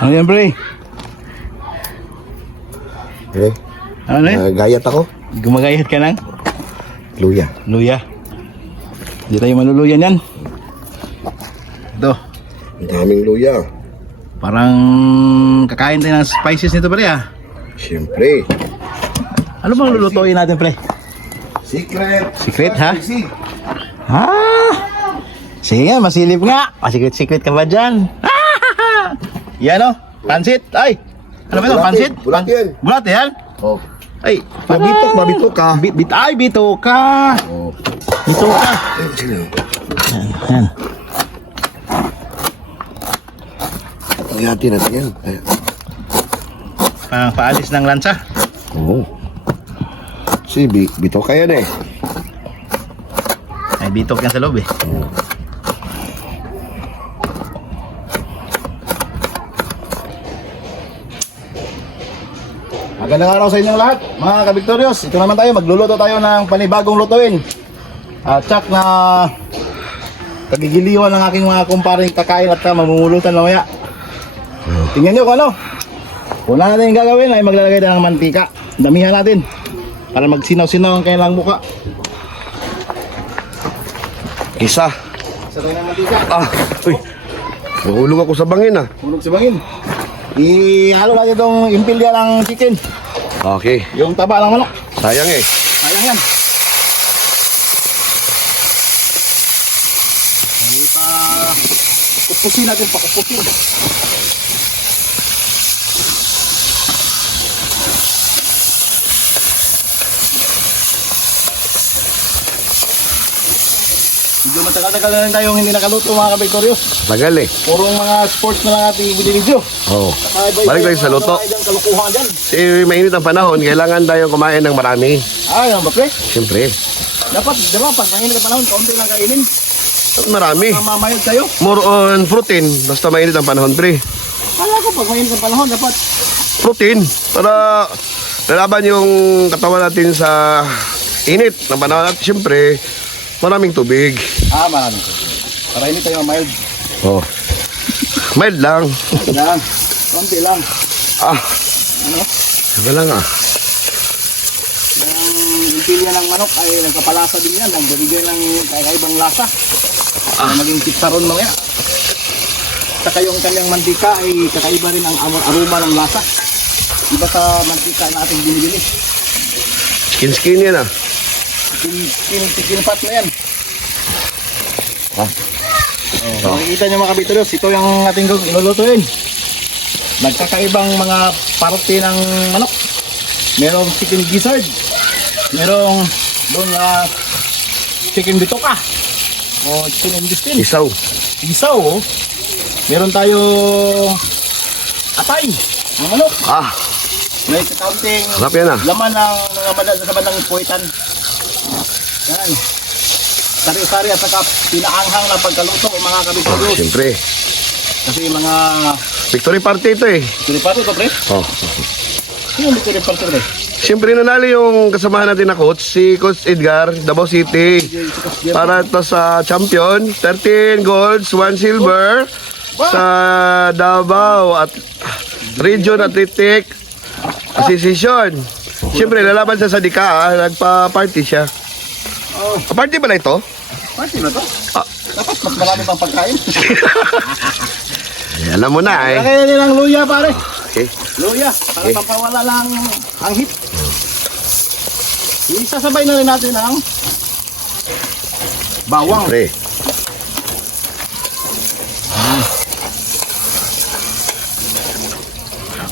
Ano yan, pre? Eh, Ano yan? ah, gayat ako. Gumagayat ka ng Luya. luya. Hindi tayo maluluyan yan. Ito. Ang daming luya. Parang kakain tayo ng spices nito, pre, ah. Siyempre. Ano bang lulutuin natin, pre? Secret. Secret, ha? Ah! Sige nga, masilip nga. Masikrit-sikrit ka ba dyan? Ah! Yan o, pansit. Ay! Ano ba ito? Pansit? bulate yan. Bulate yan? Oh. Ay, Mabitok, mabitok ka. Bit, bit, ay, bito ka. Oh. Bito ka. Sila. Yan. Ayati natin yan. Ay. Pang paalis ng lansa. Oo. Si bi bito ka yan eh. Ay, bitok yan sa loob eh. Magandang araw sa inyong lahat, mga kabiktoryos. Ito naman tayo, magluluto tayo ng panibagong lutuin. At tsak na kagigiliwan ng aking mga kumparing kakain at ka mamumulutan mamaya. Tingnan nyo kung ano. Una natin yung gagawin ay maglalagay tayo ng mantika. Damihan natin para magsinaw-sinaw ang kailang muka. Isa. Isa tayo ng mantika. Ah. Uy. Mahulog ako sa bangin ah. Hulog sa bangin. Ihalo natin itong impilya ng chicken. Okay. Yung taba ng manok. Sayang eh. Sayang yan. Ay pa... Kupusin natin pa, matagal-tagal na rin tayong hindi nakaluto mga kabiktoryos. Tagal eh. Purong mga sports na lang ating video. Oo. Kakaiba-iba Balik tayo sa luto. Kalukuhan dyan. Kasi mainit ang panahon, kailangan tayo kumain ng marami. Ah, yan ba pre? Siyempre. Dapat, di ba, pag mainit ang panahon, kaunti lang kainin. Marami. Mamamayag kayo. More on protein. Basta mainit ang panahon, pre. Kala ko, pag mainit ang panahon, dapat Protein. Para lalaban yung katawan natin sa init ng panahon. At siyempre, maraming tubig. Ah, maraming ko. Para hindi tayo mild. Oh. Mild lang. Yan. Konti lang. Ah. Ano? Sabi lang ah. Yung impilya ng manok ay nagkapalasa din yan. Nagbibigay ng kakaibang lasa. Ah. Maging chicharon mamaya. Saka yung kanyang mantika ay kakaiba rin ang ar- aroma ng lasa. Iba sa mantika na ating binibili. Skin skin yan ah. Chicken, chicken, chicken fat na yan. Ah. Oh, makikita nyo mga kabitulos, ito yung ating gawin ilulutuin. Nagkakaibang mga parte ng manok. Merong chicken gizzard. Merong doon na chicken bitoka. O chicken intestine. Isaw. Isaw. oh. Meron tayo atay ng manok. Ah. May yan ah. laman ng mga sa bandang puwitan. Yan. Sari-sari at saka pinaanghang na pagkaluto mga Oh, kabitulos. siyempre. Kasi mga Victory party ito eh. Victory to, pre? Oh. Sino yung Victory Party, pre? Siyempre nanalo yung kasamahan natin na coach, si Coach Edgar, Davao City. Para ito sa champion, 13 golds, 1 silver sa Davao at Region Athletic Association. Siyempre, lalaban siya sa Dika, ah. nagpa-party siya. Oh, Ah, Party ba na ito? party na to? Ah. Dapat mas marami pang pagkain. Eh, alam mo na eh. Kaya nilang luya, pare. Okay. Luya, para Okay. pampawala lang ang hit. Isasabay na rin natin ang bawang. Pre.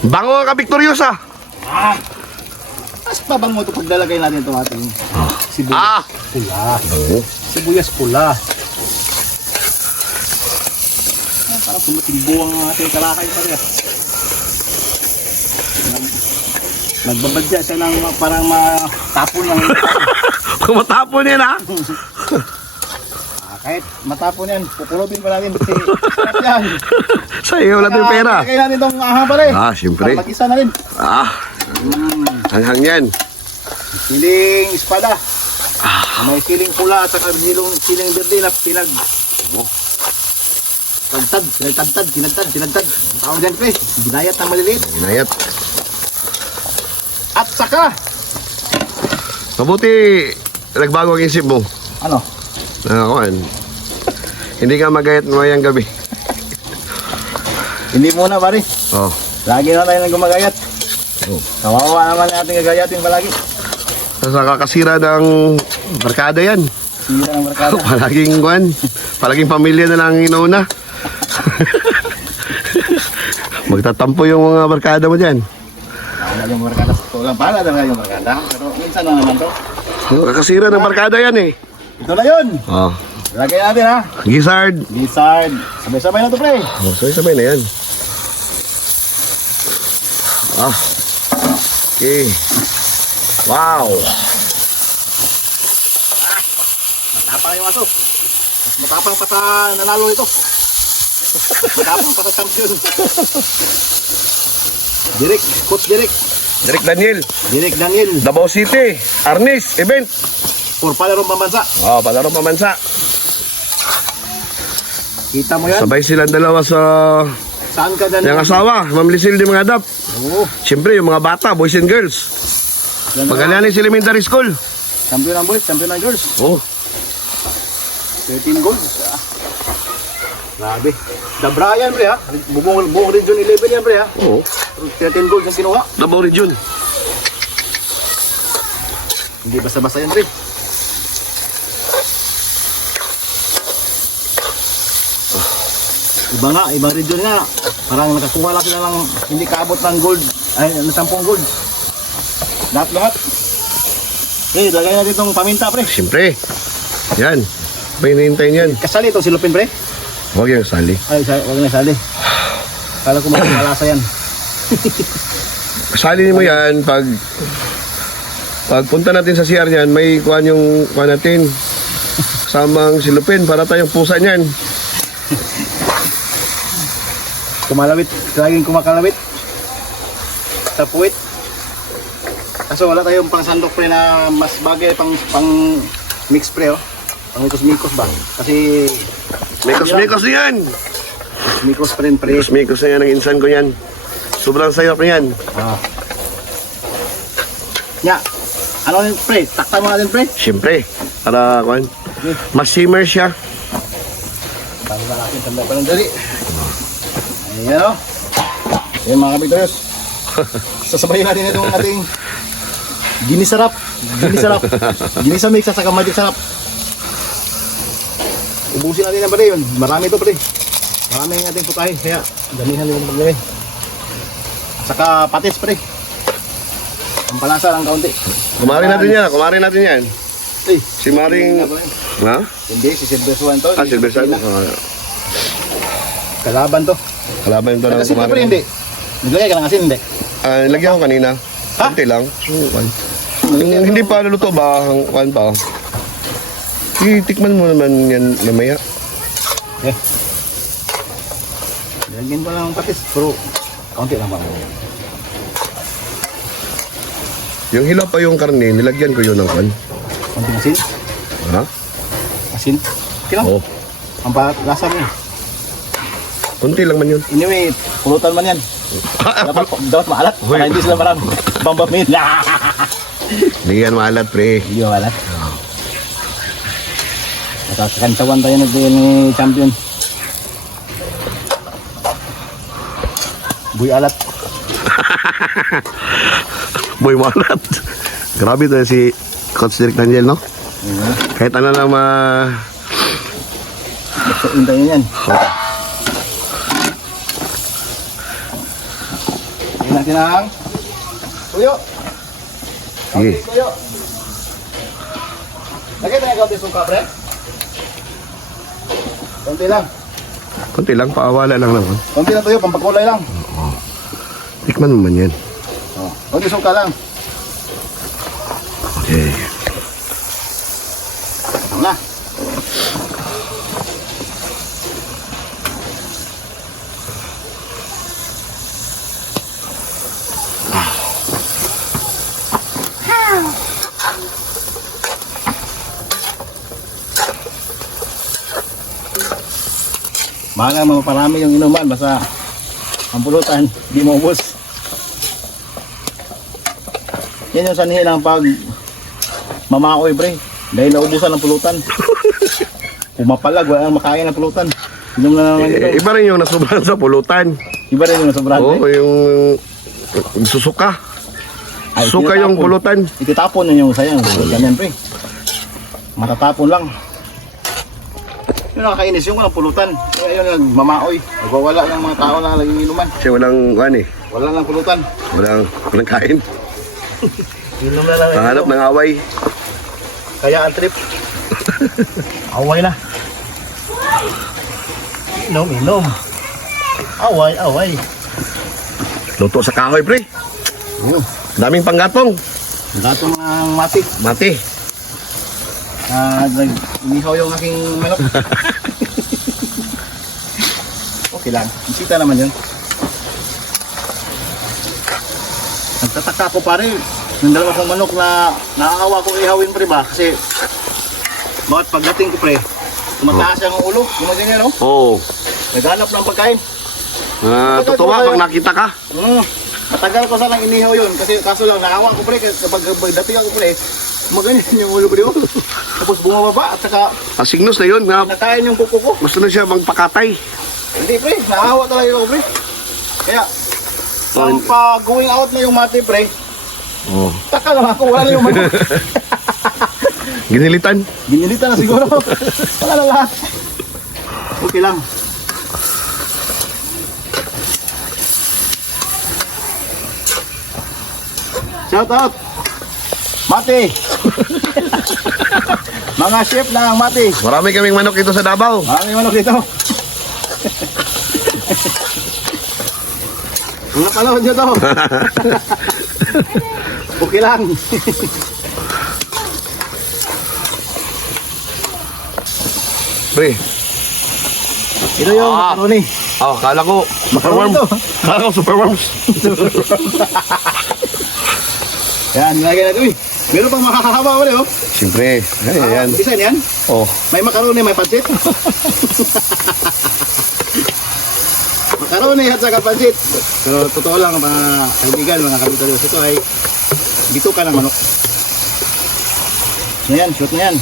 Bango ka, Victoriosa! Ah! Mas babang mo ito paglalagay natin itong ating sibuyas Ah! Pula. Sibuyas pula. Ah, parang tumatimbo ang ating kalakay ah. Nag- Nagbabadya siya ng parang matapon ng... Kumatapon yan ha! ah, kahit matapon yan, kukulobin pa natin. Kasi sarap yan. Sa iyo wala tayong pera. Lagay natin itong aha pare. Ah, siyempre. Para mag-isa na rin. Ah, Mm. hanghang yan. Siling espada. May siling pula at saka siling, siling berde na pinag Tagtad, tinagtad, tinagtad, tinagtad. Ang Tawag dyan, pre. Binayat ng maliliit. Inayat. At saka, Mabuti, nagbago ang isip mo. ano? Nakakuan. Hindi ka magayat mamayang gabi. Hindi muna, pare. Oh. Lagi na tayo nang gumagayat. Oh. Kawawa naman natin gagayatin palagi. Sa kakasira ng barkada yan. Sira ng barkada. Palaging kuan. Palaging pamilya na lang ang inuuna. Magtatampo yung mga barkada mo dyan. Paala yung barkada. Ito lang, paala talaga yung barkada. Pero minsan na naman to. Kakasira ng barkada yan eh. Ito na yun. Oh. Lagay natin ha. Gizzard. Lizard. Sabay-sabay na to, pre. Oh, sabay-sabay na yan. Ah. Okay. Wow. Matapang yung aso. Matapang pa sa nanalo nito. Matapang pa sa champion. Direk, Coach Direk. Derek Daniel. Direk Daniel. Davao City. Arnis. Event. For palarong pambansa. Oh, palaro pamansa. Kita mo yan? Sabay silang dalawa sa Saan ka dan? yung asawa. Ma'am Lisil di mga adap. Oo. Siyempre, yung mga bata, boys and girls. Yan na. Pagalianin sa elementary school. Champion ng boys, champion ng girls. Oh. 13 goals. Ah. Grabe. The Brian, pre ha. Buong, buong region 11 yan, pre ha. Oo. 13 goals ang kinuha. Davao Region. Hindi basta-basta yan, pre. Iba nga, ibang region nga. Parang nakakuha lang sila ng hindi kaabot ng gold. Ay, ng 10 gold. Lahat-lahat. Eh, lagay natin itong paminta, pre. Siyempre. Yan. May hinihintay niyan. Kasali itong silupin, pre. Huwag yung sali. Ay, sa- wag na sali. Kala ko mga malasa yan. Sali mo yan pag pagpunta natin sa CR niyan, may kuhan yung kuhan natin. Samang silupin para tayong pusa niyan. Kumalawit. Laging kumakalawit. Sa puwit. Kaso wala tayong pang sandok pre na mas bagay pang pang mix pre oh. Mikos-mikos ba? Kasi Mikos-mikos yan. mikos pa rin pre. Mikos-mikos na yan ang insan ko yan. Sobrang sayop na yan. Ah. Nya. Ano yun pre? Takta mo natin pre. Siyempre. Para kuhan. Mas shimmer siya. Tama na natin tanda pa ng dali. Ayan o. Ayan mga kabitoyos. Sasabayin natin itong ating ginisarap. Ginisarap. Ginisa mix at saka magic sarap. Ubusin natin na pare yun. Marami ito pare. Marami ang ating putahe. Kaya damihan nyo ng paglagay. Saka patis pare. Ang palasa lang kaunti. Kumarin natin yan. Kumarin natin yan. Eh, Si Maring... Ha? Hindi, si Silver Swan to. Ah, Silver. Hindi, Ah, Kalaban to. kalaban ito ng Kasi pare kumarin. hindi. Naglagay ka ng asin hindi. Ah, lagyan ko kanina. Ha? Kunti lang. Yung hindi pa luluto ba? Ang kuwan pa. Itikman mo naman yan mamaya. Eh. Lagyan ko lang ng patis, pero kaunti lang ba? Yung hilaw pa yung karne, nilagyan ko yun ng. Kaunti asin? Ha? Asin? Okay lang. Oo. Ang pa- lasa mo yun. Kunti lang man yun. Anyway, pulutan man yan. Dapat, dapat maalat. Para hindi sila marang bambamin. Hindi yan maalat, pre. Hindi maalat? Nakakantawan tayo na din ni champion. Buy alat. Boy, maalat. Grabe to si Coach Derek Daniel, no? Kahit ano na ma... So, hintayin yan. Tingnan natin ang tuyo. Sige. Tuyo. Lagay tayo kaunti suka, pre. Kaunti lang. Kunti lang, paawala lang naman. Kaunti lang tuyo, pampakulay lang. Tikman mo man yan. Oh. Kaunti suka lang. Ang maparami yung inuman, basta ang pulutan, di mo ubos. Yan yung sanhi ng pag mamakoy, pre. Dahil naubusan ng pulutan. Pumapalag, wala nang makain ng pulutan. Inom na naman Eh, ito. iba rin yung nasubrahan sa pulutan. Iba rin yung sobrang. Oo, yung yung susuka. Ay, Suka yung pulutan. Ititapon na yung sayang. Ganyan, pre. Matatapon lang. Yung nakakainis yung walang pulutan. Kaya yun nagmamaoy. Nagwawala yung mga tao na laging inuman. Kasi walang, ano eh, Wala lang pulutan. walang, walang kain. Inom na lang. Nahanap ng away. Kaya ang trip. away na. Inom, inom. Away, away. Luto sa kahoy, pre. Yun. Daming panggatong. Gatong ng mati. Mati. Ah, nag-inihaw yung aking manok. okay lang. Bisita naman yun. Nagtataka ko pare. Yung dalawa kong manok na nakakawa kong ihawin pre ba? Kasi bakit pagdating ko pre, tumataas ang ulo. Yung mga ganyan, no? Oo. Naghanap ng pagkain. Ah, totoo nga, pag nakita ka. Hmm. Matagal ko sanang inihaw yun. Kasi kaso lang, nakawa ko pre. Kasi kapag dating ako pre, maganyan yung ulo ko diyo. Tapos bumababa at saka Ang signus na yun, nga, nakain yung kuko ko. gusto na siya magpakatay. Hindi pre, nakahawa talaga ako pre. Kaya, ang pa going out na yung mati pre, Oo. taka lang ako, wala na yung manok. Ginilitan. Ginilita na siguro. Wala na lahat. Okay lang. Shout out! Mati! Mga chef ng Mati. Marami kaming manok ito sa Davao. Maraming manok dito. Mga panahon nyo to. okay lang. Pre. Ito yung Ah. macaroni. Oh, kala ko, superworm. to. Kala ko superworms. Yan, nilagay natin. Uy, meron pang makakahaba ulit oh. Siyempre. Ay, ayan. Isa yan. Oh. May macaroni, may pancit. macaroni at saka pancit. Pero totoo lang mga kaibigan, mga kabitalos, ito ay dito ka ng manok. Na yan, shoot na yan.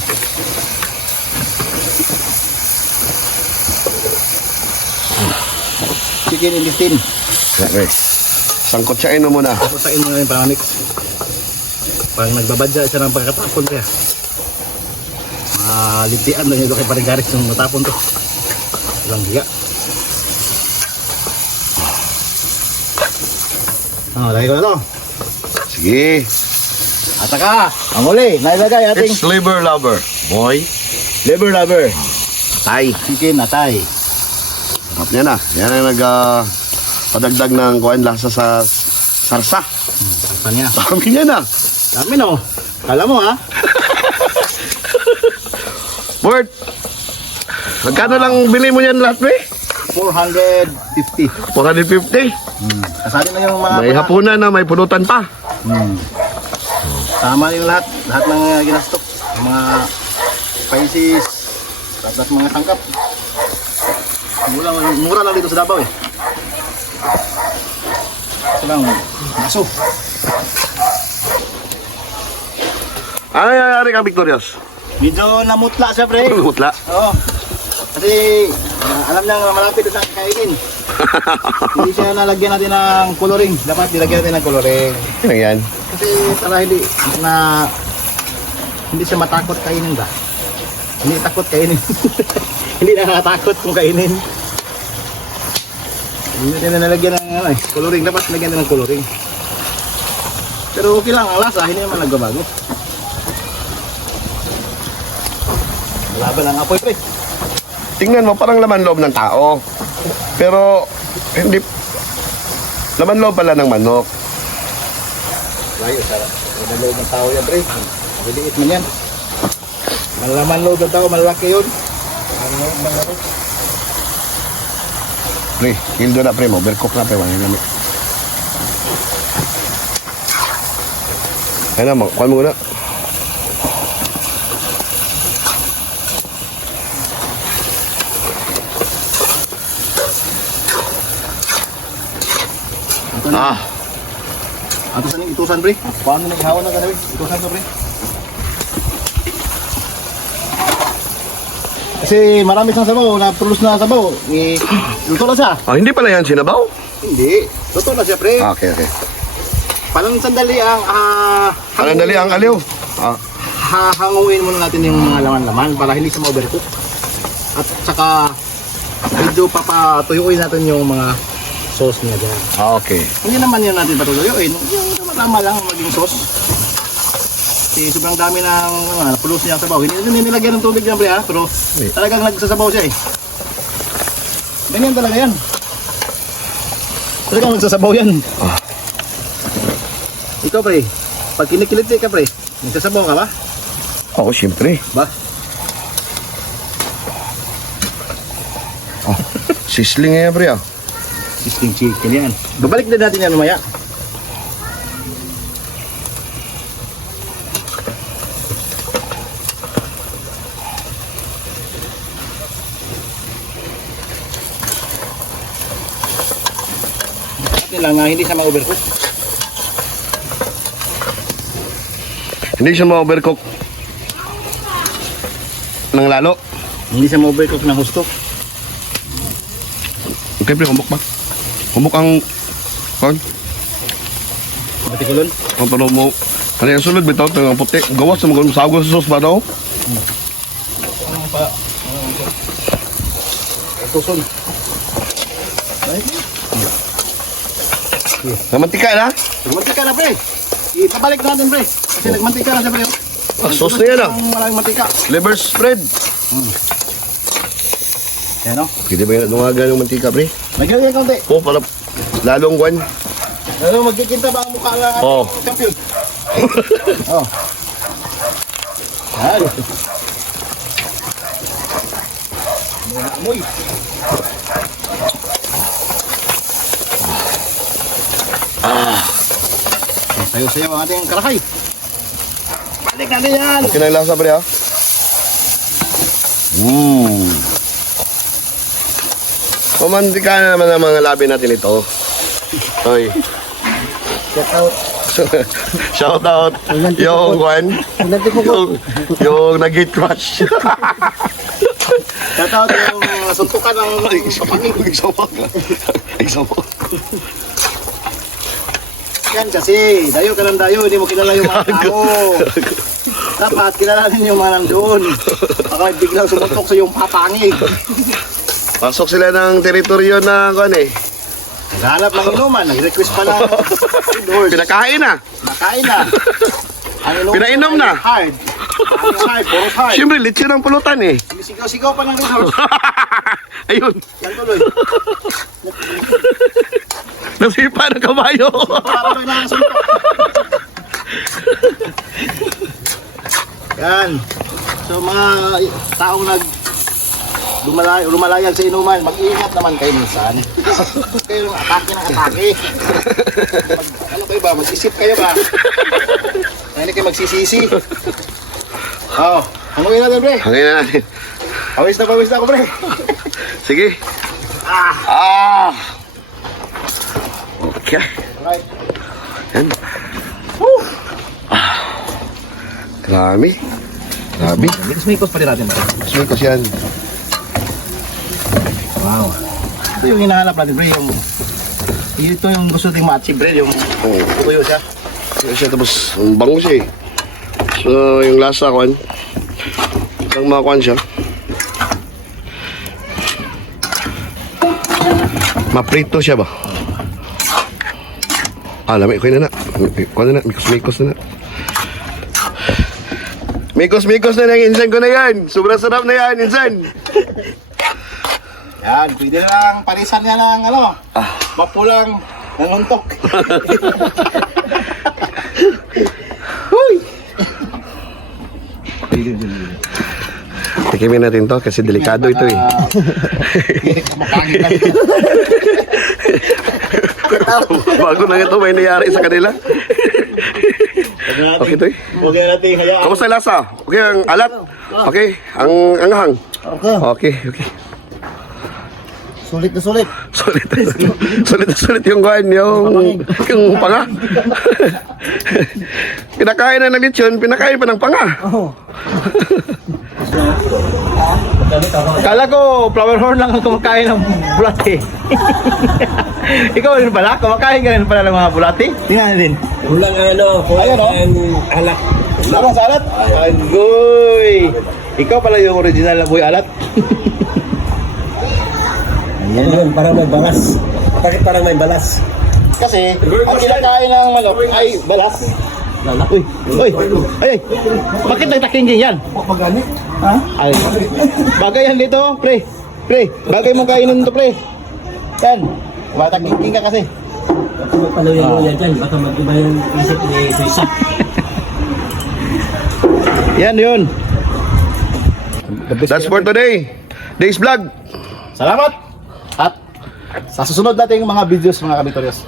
Chicken intestine. Okay. Sangkotsain mo muna. Putain mo na yung pamamix. Pag nagbabadya siya ng pagkatapon kaya. Malintian na nito kay Parigaris yung matapon to. Walang hiya. Oh, lagay ko na to. Sige. At saka, ang uli, nailagay ating It's liver lover. Boy. liver lover. Tay. Chicken atay. Sarap niya na. Yan ang nag ah, padagdag ng kuhain lasa sa sarsa. Saan niya? Dami niya na. Dami no. Kala mo ha? Bert. Magkano lang bili mo yan lahat, pre? 450. 450. Hmm. Kasali na yung mga... May hapunan na, may punutan pa. Hmm. Tama yung lahat. Lahat ng uh, ginastok. Mga spices, tapos mga sangkap. Mura, mura lang dito sa Davao eh. Ito lang, maso. Ano nangyayari ka, Victorious? Medyo namutla siya, pre. Mutla. Oo. Kasi uh, alam niya malapit na sa kainin. hindi siya nalagyan natin ng coloring. Dapat nilagyan natin ng coloring. Ano yan? Kasi para hindi na hindi siya matakot kainin ba? Hindi takot kainin. hindi nakakatakot kung kainin. Hindi natin na nalagyan ng ano, eh, coloring. Dapat nilagyan natin ng coloring. Pero okay lang, ang lasa, hindi naman nagbabago. Laban ang apoy, pre. Tingnan mo, parang laman loob ng tao. Pero, hindi... Laman loob pala ng manok. Layo, sarap. Laman loob ng tao yan, pre. Maliit man yan. Malaman loob ng tao, malaki yun. Ano, malaki. Pre, hildo na pre mo. Berkok na pre. Wala na mo. Kuhan mo na. Ito na. Ah, Ato sa itusan, pre. Paano nang ihawan na kanawin? Itusan to, pre. Kasi marami sang sabaw, na produce na sabaw. Eh, luto na siya. ah hindi pala yan sinabaw? Hindi. Luto na siya, pre. Ah, okay, okay. Palang sandali ang ah, Parang dali ang aliw. Ah, hahanguin muna natin yung mga laman-laman para hindi siya ma-overcook. At saka medyo papatuyuin natin yung mga sauce niya dyan. ah, okay. Hindi naman yun natin patutuyuin. Yung tama lang maging sauce. Kasi sobrang dami ng uh, napulus niya sa sabaw. Hindi hindi nilagyan ng tubig yan, pre, ha? Pero Hindi. talagang nagsasabaw siya, eh. Ganyan talaga yan. Talagang nagsasabaw yan. Ah. Ikaw, pre. Pag kinikilit ka, pre, nagsasabaw ka ba? Oo, siyempre. Ba? Sisling nga yan, pre ah. Sisting chicken yan. Babalik din natin yan mamaya. Natin lang na hindi siya ma-overcook. Hindi siya ma-overcook. Nang lalo. Hindi siya ma-overcook ng gusto. Okay, pre, humok ba? Humok ang... Kon? Batikulon. Ang tanong mo. Ano yung sulod, bitaw, yung puti. Gawas sa mga sago sa sauce ba daw? Ano pa? Tuson. Namantika na? Mantika na pre. Ipabalik natin pre. Kasi nagmantika na siya pre. Ah, sauce na yan ah. Maraming mantika. Liver spread. Yan o. Pwede ba yan dungagan yung mantika, pre? Nagyan yan kaunti. Oo, para lalong kwan. Ano, magkikinta ba ang mukha ng ating Oo. champion? oh. Yan. Amoy. Ah. Sayo-sayo ang ating karahay. Balik natin yan. Okay na yung lasa, pre, ha? Mmm. Pamantika na naman ang mga labi natin ito. Hoy. Check out. Shout out. Yung kwan. Yung, yung nag-hit crush. Check out yung suntukan ng papangin. Isawag. Isawag. Yan kasi, dayo ka ng dayo, hindi mo kilala yung mga tao. Dapat kilalanin yung mga nandun. Baka biglang sumuntok sa yung papangin. Pasok sila ng teritoryo na kwan eh. Naghanap ng inuman, nag-request pa lang. Doors, Pinakain na. nakain na. Ang inuman Pinainom ay na. Hard. Ang hard, puro hard. Siyempre, lechon ang pulutan eh. Sigaw-sigaw pa ng resort. Ayun. Yan tuloy. Nasipa ng kabayo. Para may nakasuntok. Yan. So mga taong nag lumalay, lumalayag sa inuman, mag-iingat naman kayo minsan. kayo yung atake ng atake. Mag, ano kayo ba? Mag-isip kayo ba? Hindi kayo magsisisi. Oo. Oh, hanguin natin, pre. Hangin na natin. Pawis na pawis na ako, pre. Sige. Ah. Ah. Okay. Right. Yan. Ah. Grabe. Grabe. Let's make pa rin natin, pre. Sumikos yan. Wow. Ito yung hinahanap natin, pre. Yung, ito yung gusto nating ma-achieve, pre. Yung Oh. tuyo siya. Yan siya tapos ang bango siya eh. So yung lasa kwan. Ang mga kwan siya. Maprito siya ba? Ah, lamig ko na na. Kwan na na, mikos-mikos na na. Mikos-mikos na na yung insan ko na yan. Sobrang sarap na yan, insan. Yan, pwede na lang parisan niya ng ano, mapulang nanuntok. Huy! Tikimin natin to kasi delikado ito eh. Bago na ito may nangyari sa kanila. Okay, Toy. Huwag na natin hayaan. Kamusta lasa? Okay, ang alat? Okay, ang anghang? Okay. Okay, okay. Sulit na sulit. Sulit na sulit. Sulit na sulit yung kuhan, yung, yung panga. Kinakain na ng lechon, pinakain pa ng panga. Oo. Kala ko, flower horn lang ang kumakain ng bulate. Ikaw rin pala, kumakain ka rin pala ng mga bulate. Tingnan natin. Ulang ano, Ayan, oh. ang alak. Labang salat? Agoy! Ikaw pala yung original na boy alat. Yan yun, parang may balas. Bakit parang may balas? Kasi, ang kinakain ng manok ay balas. Uy, uy, ay, bakit nagtaking yan? Pagani? Ha? Ay, bagay yan dito, pre. Pre, bagay mong kainin to, pre. Yan, mataking ka kasi. Baka magpalaw yung uya dyan. Baka mag-iba yung isip ni Suisa. Yan yun. That's for today. Day's vlog. Salamat! Sa susunod nating mga videos mga kabitoryos.